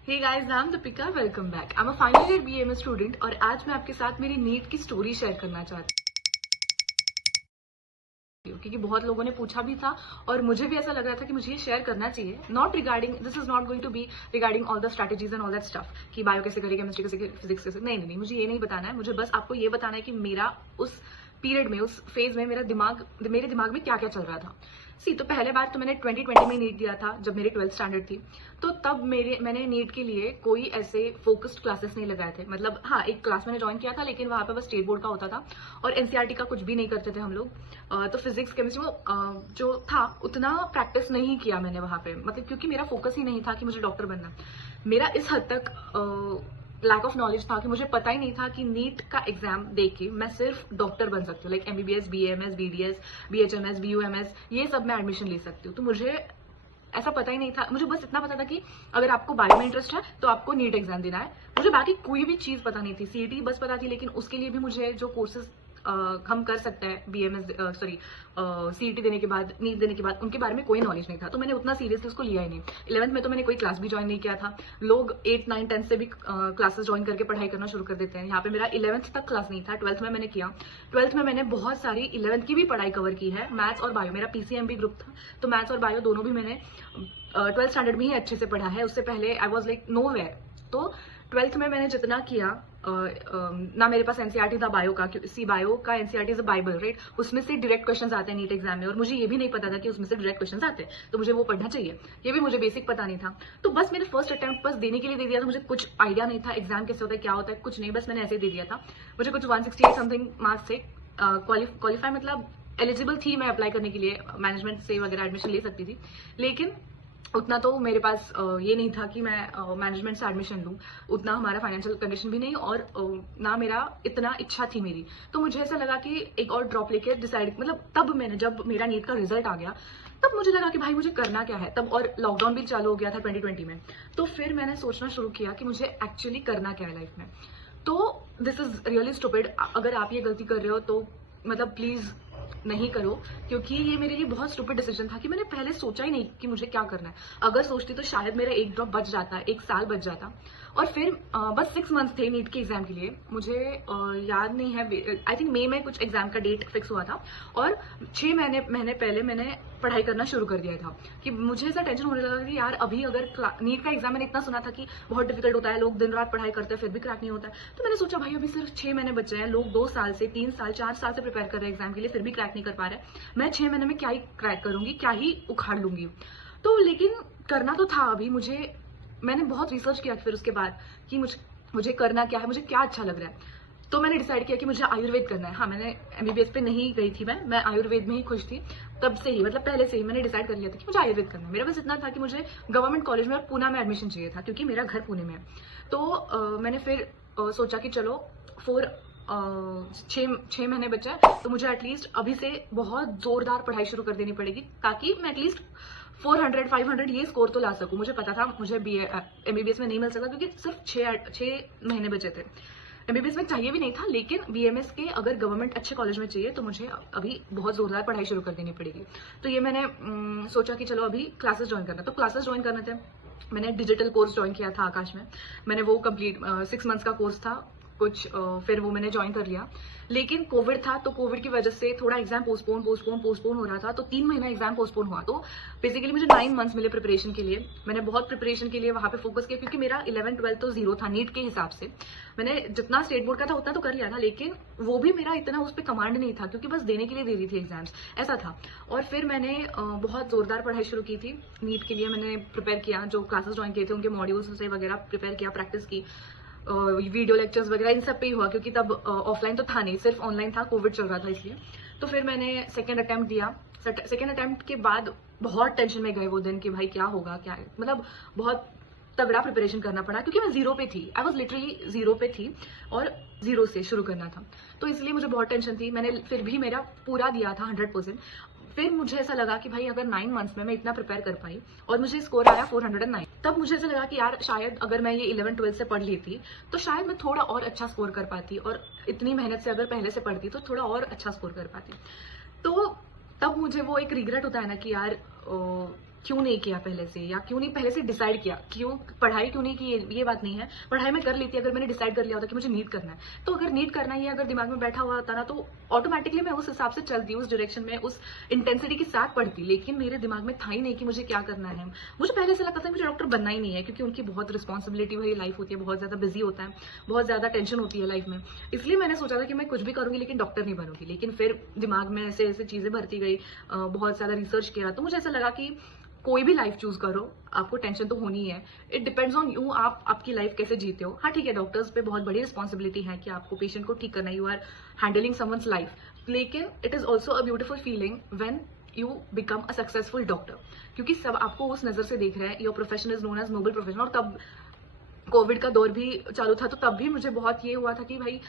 Hey guys, I am Deepika, welcome back. I am a final year BMS student और आज मैं आपके साथ मेरी नीट की स्टोरी शेयर करना चाहती हूँ क्योंकि बहुत लोगों ने पूछा भी था और मुझे भी ऐसा लग रहा था कि मुझे ये शेयर करना चाहिए। Not regarding, this is not going to be regarding all the strategies and all that stuff कि बायो कैसे करें, केमिस्ट्री कैसे करें, फिजिक्स कैसे। नहीं, मुझे ये नहीं बताना है। मुझे बस आपको ये बताना है कि मेरा उस पीरियड में, उस फेज में मेरे दिमाग में क्या क्या चल रहा था। तो पहले बार तो मैंने 2020 में नीट दिया था जब मेरी 12th स्टैंडर्ड थी। तो तब मैंने नीट के लिए कोई ऐसे फोकस्ड क्लासेस नहीं लगाए थे। मतलब हाँ, एक क्लास मैंने ज्वाइन किया था लेकिन वहां पे बस स्टेट बोर्ड का होता था और एनसीईआरटी का कुछ भी नहीं करते थे हम लोग। तो फिजिक्स केमिस्ट्री में जो था उतना प्रैक्टिस नहीं किया मैंने वहां पे, मतलब क्योंकि मेरा फोकस ही नहीं था कि मुझे डॉक्टर बनना। मेरा इस हद तक लैक ऑफ नॉलेज था कि मुझे पता ही नहीं था कि नीट का एग्जाम दे के मैं सिर्फ डॉक्टर बन सकती हूँ। Like MBBS, BMS, BDS, BHMS, BUMS, ये सब मैं एडमिशन ले सकती हूँ। तो मुझे ऐसा पता ही नहीं था। मुझे बस इतना पता था कि अगर आपको बायो में इंटरेस्ट है तो आपको नीट एग्जाम देना है। मुझे बाकी कोई भी चीज पता नहीं थी। सीईटी बस पता थी, लेकिन उसके लिए भी मुझे जो कोर्सेज हम कर सकते हैं बीएमएस, सॉरी, सीईटी देने के बाद, नीट देने के बाद, उनके बारे में कोई नॉलेज नहीं था। तो मैंने उतना सीरियसली उसको लिया ही नहीं। 11th में तो मैंने कोई क्लास भी ज्वाइन नहीं किया था। लोग 8, 9, 10 से भी क्लासेस ज्वाइन करके पढ़ाई करना शुरू कर देते हैं। यहाँ पे मेरा 11th तक क्लास नहीं था, 12th में मैंने किया। 12th में मैंने बहुत सारी 11th की भी पढ़ाई कवर की है, मैथ्स और बायो। मेरा पीसीएमबी ग्रुप था, तो मैथ्स और बायो दोनों भी मैंने 12th स्टैंडर्ड में ही अच्छे से पढ़ा है। उससे पहले I was like nowhere. तो 12th में मैंने जितना किया, ना मेरे पास एनसीईआरटी था बायो का, सी बायो का NCERT is a Bible, right. उसमें से डायरेक्ट क्वेश्चंस आते हैं नीट एग्जाम में और मुझे ये भी नहीं पता था कि उसमें से डायरेक्ट क्वेश्चंस आते हैं, तो मुझे वो पढ़ना चाहिए। ये भी मुझे बेसिक पता नहीं था। तो बस मैंने फर्स्ट अटेम्प्ट बस देने के लिए दे दिया था। मुझे कुछ आइडिया नहीं था एग्जाम कैसे होता है, क्या होता है, कुछ नहीं, बस मैंने ऐसे ही दे दिया था। मुझे कुछ 168 समथिंग मार्क्स थे। क्वालिफाई मतलब एलिजिबल थी मैं अप्लाई करने के लिए, मैनेजमेंट से वगैरह एडमिशन ले सकती थी। लेकिन उतना तो मेरे पास ये नहीं था कि मैं मैनेजमेंट से एडमिशन लूँ। उतना हमारा फाइनेंशियल कंडीशन भी नहीं और ना मेरा इतना इच्छा थी मेरी। तो मुझे ऐसा लगा कि एक और ड्रॉप लेके डिसाइड, मतलब तब मैंने, जब मेरा नीट का रिजल्ट आ गया तब मुझे लगा कि भाई मुझे करना क्या है। तब और लॉकडाउन भी चालू हो गया था 2020 में। तो फिर मैंने सोचना शुरू किया कि मुझे एक्चुअली करना क्या है लाइफ में। तो दिस इज रियली स्टूपिड। अगर आप ये गलती कर रहे हो तो मतलब प्लीज नहीं करो, क्योंकि ये मेरे लिए बहुत स्टूपिड डिसीजन था कि मैंने पहले सोचा ही नहीं कि मुझे क्या करना है। अगर सोचती तो शायद मेरा एक ड्रॉप बच जाता, एक साल बच जाता। और फिर बस 6 मंथ थे नीट के एग्जाम के लिए। मुझे याद नहीं है, आई थिंक मई में कुछ एग्जाम का डेट फिक्स हुआ था और 6 महीने पहले मैंने पढ़ाई करना शुरू कर दिया था। कि मुझे ऐसा टेंशन होने लगा कि यार अभी अगर नीट का एग्जाम, मैंने इतना सुना था कि बहुत डिफिकल्ट होता है, लोग दिन रात पढ़ाई करते हैं फिर भी क्रैक नहीं होता है। तो मैंने सोचा भाई अभी सिर्फ 6 महीने बचे हैं, लोग 2 साल से, 3 साल, 4 साल से प्रिपेयर कर रहे हैं एग्जाम के लिए, फिर भी क्रैक नहीं कर पा रहे। मैं 6 महीने में क्या ही क्रैक करूंगी, क्या ही उखाड़ लूंगी। तो लेकिन करना तो था अभी मुझे। मैंने बहुत रिसर्च किया फिर उसके बाद कि मुझे करना क्या है, मुझे क्या अच्छा लग रहा है। तो मैंने डिसाइड किया कि मुझे आयुर्वेद करना है। हाँ, मैंने एमबीबीएस पे नहीं गई थी, मैं आयुर्वेद में ही खुश थी। तब से ही, मतलब पहले से ही मैंने डिसाइड कर लिया था कि मुझे आयुर्वेद करना है। मेरा बस इतना था कि मुझे गवर्नमेंट कॉलेज में पूना में एडमिशन चाहिए था, क्योंकि मेरा घर पुणे में है। तो मैंने फिर सोचा कि चलो 6 महीने बचे हैं, तो मुझे एटलीस्ट अभी से बहुत जोरदार पढ़ाई शुरू कर देनी पड़ेगी, ताकि मैं एटलीस्ट 400, 500 ये स्कोर तो ला सकूं। मुझे पता था मुझे एमबीबीएस में नहीं मिल सकता, क्योंकि सिर्फ 6 महीने बचे थे। एमबीबीएस में चाहिए भी नहीं था, लेकिन बीएमएस के अगर गवर्नमेंट अच्छे कॉलेज में चाहिए तो मुझे अभी बहुत जोरदार पढ़ाई शुरू कर देनी पड़ेगी। तो ये मैंने सोचा कि चलो अभी क्लासेस ज्वाइन करना। तो क्लासेस ज्वाइन करने थे, मैंने डिजिटल कोर्स ज्वाइन किया था आकाश में। मैंने वो कंप्लीट 6 मंथ्स का कोर्स था कुछ, फिर वो मैंने ज्वाइन कर लिया। लेकिन कोविड था, तो कोविड की वजह से थोड़ा एग्जाम पोस्टपोन हो रहा था। तो 3 महीना एग्जाम पोस्टपोन हुआ। तो बेसिकली मुझे 9 मंथ्स मिले प्रिपरेशन के लिए। मैंने बहुत प्रिपरेशन के लिए वहां पे फोकस किया, क्योंकि मेरा 11, 12 तो जीरो था नीट के हिसाब से। मैंने जितना स्टेट बोर्ड का था उतना तो कर लिया था, लेकिन वो भी मेरा इतना उस पर कमांड नहीं था, क्योंकि बस देने के लिए दे रही थी एग्जाम्स, ऐसा था। और फिर मैंने बहुत जोरदार पढ़ाई शुरू की थी नीट के लिए। मैंने प्रिपेयर किया, जो क्लासेस ज्वाइन किए थे उनके मॉड्यूल्स से वगैरह प्रिपेयर किया, प्रैक्टिस की, वीडियो लेक्चर्स वगैरह इन सब पे ही हुआ, क्योंकि तब ऑफलाइन तो था नहीं, सिर्फ ऑनलाइन था, कोविड चल रहा था इसलिए। तो फिर मैंने सेकेंड अटेम्प्ट दिया। सेकेंड अटेम्प्ट के बाद बहुत टेंशन में गए वो दिन कि भाई क्या होगा, क्या है, मतलब बहुत तगड़ा प्रिपरेशन करना पड़ा, क्योंकि मैं जीरो पे थी। आई वॉज लिटरली जीरो पे थी और जीरो से शुरू करना था। तो इसलिए मुझे बहुत टेंशन थी। मैंने फिर भी मेरा पूरा दिया था 100%। फिर मुझे ऐसा लगा कि भाई अगर 9 मंथ्स में मैं इतना प्रिपेयर कर पाई और मुझे स्कोर आया 409, तब मुझे ऐसा लगा कि यार शायद अगर मैं ये 11, 12 से पढ़ लेती तो शायद मैं थोड़ा और अच्छा स्कोर कर पाती, और इतनी मेहनत से अगर पहले से पढ़ती तो थोड़ा और अच्छा स्कोर कर पाती। तो तब मुझे वो एक रिग्रेट होता है ना कि यार क्यों नहीं किया पहले से, या क्यों नहीं पहले से डिसाइड किया, क्यों पढ़ाई क्यों नहीं की, ये बात नहीं है। पढ़ाई मैं कर लेती अगर मैंने डिसाइड कर लिया होता कि मुझे नीट करना है। तो अगर नीट करना ही अगर दिमाग में बैठा हुआ होता ना, तो ऑटोमेटिकली मैं उस हिसाब से चलती, उस डायरेक्शन में, उस इंटेंसिटी के साथ पढ़ती। लेकिन मेरे दिमाग में था ही नहीं कि मुझे क्या करना है। मुझे पहले से लगता था मुझे डॉक्टर बनना ही नहीं है, क्योंकि उनकी बहुत रिस्पॉन्सिबिलिटी भरी लाइफ होती है, बहुत ज्यादा बिजी होता है, बहुत ज्यादा टेंशन होती है लाइफ में। इसलिए मैंने सोचा था कि मैं कुछ भी करूंगी लेकिन डॉक्टर नहीं बनूंगी। लेकिन फिर दिमाग में ऐसे ऐसे चीजें भरती गई, बहुत ज्यादा रिसर्च किया, तो मुझे ऐसा लगा कि कोई भी लाइफ चूज करो, आपको टेंशन तो होनी है। इट डिपेंड्स ऑन यू, आप आपकी लाइफ कैसे जीते हो। हाँ ठीक है, डॉक्टर्स पे बहुत बड़ी रिस्पॉन्सिबिलिटी है कि आपको पेशेंट को ठीक करना है, you are handling someone's life. लेकिन it is also a beautiful feeling when you become a successful doctor, क्योंकि सब आपको उस नजर से देख रहे हैं। Your profession is known as noble profession. और तब कोविड का दौर भी चालू था, तो तब भी मुझे बहुत ये हुआ था कि भाई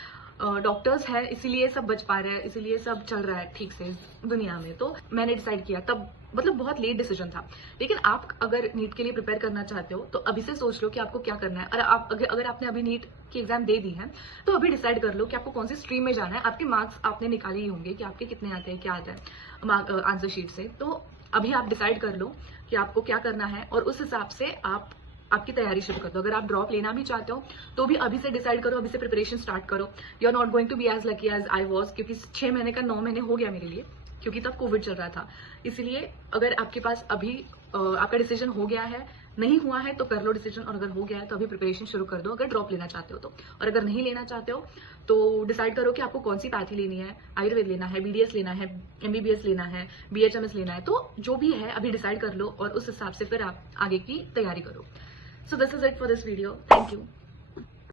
डॉक्टर्स हैं इसीलिए सब बच पा रहे हैं, इसीलिए सब चल रहा है ठीक से दुनिया में। तो मैंने डिसाइड किया तब, मतलब बहुत लेट डिसीजन था। लेकिन आप अगर नीट के लिए प्रिपेयर करना चाहते हो तो अभी से सोच लो कि आपको क्या करना है। अगर आपने अभी नीट की एग्जाम दे दी है तो अभी डिसाइड कर लो कि आपको कौन सी स्ट्रीम में जाना है। आपके मार्क्स आपने निकाले ही होंगे कि आपके कितने आते हैं, क्या आता है आंसर शीट से। तो अभी आप डिसाइड कर लो कि आपको क्या करना है और उस हिसाब से आप आपकी तैयारी शुरू कर दो। अगर आप ड्रॉप लेना भी चाहते हो तो भी अभी से डिसाइड करो, अभी से प्रिपरेशन स्टार्ट करो। You are not going to be as lucky as I was, क्योंकि 6 महीने का 9 महीने हो गया मेरे लिए, क्योंकि तब कोविड चल रहा था। इसलिए अगर आपके पास अभी आपका डिसीजन हो गया है, नहीं हुआ है तो कर लो डिसीजन, और अगर हो गया है तो अभी प्रिपरेशन शुरू कर दो अगर ड्रॉप लेना चाहते हो तो। और अगर नहीं लेना चाहते हो तो डिसाइड करो कि आपको कौन सी पैथी लेनी है, आयुर्वेद लेना है, बीडीएस लेना है, एमबीबीएस लेना है, बीएचएमएस लेना है। तो जो भी है अभी डिसाइड कर लो और उस हिसाब से फिर आप आगे की तैयारी करो। So this is it for this video. Thank you.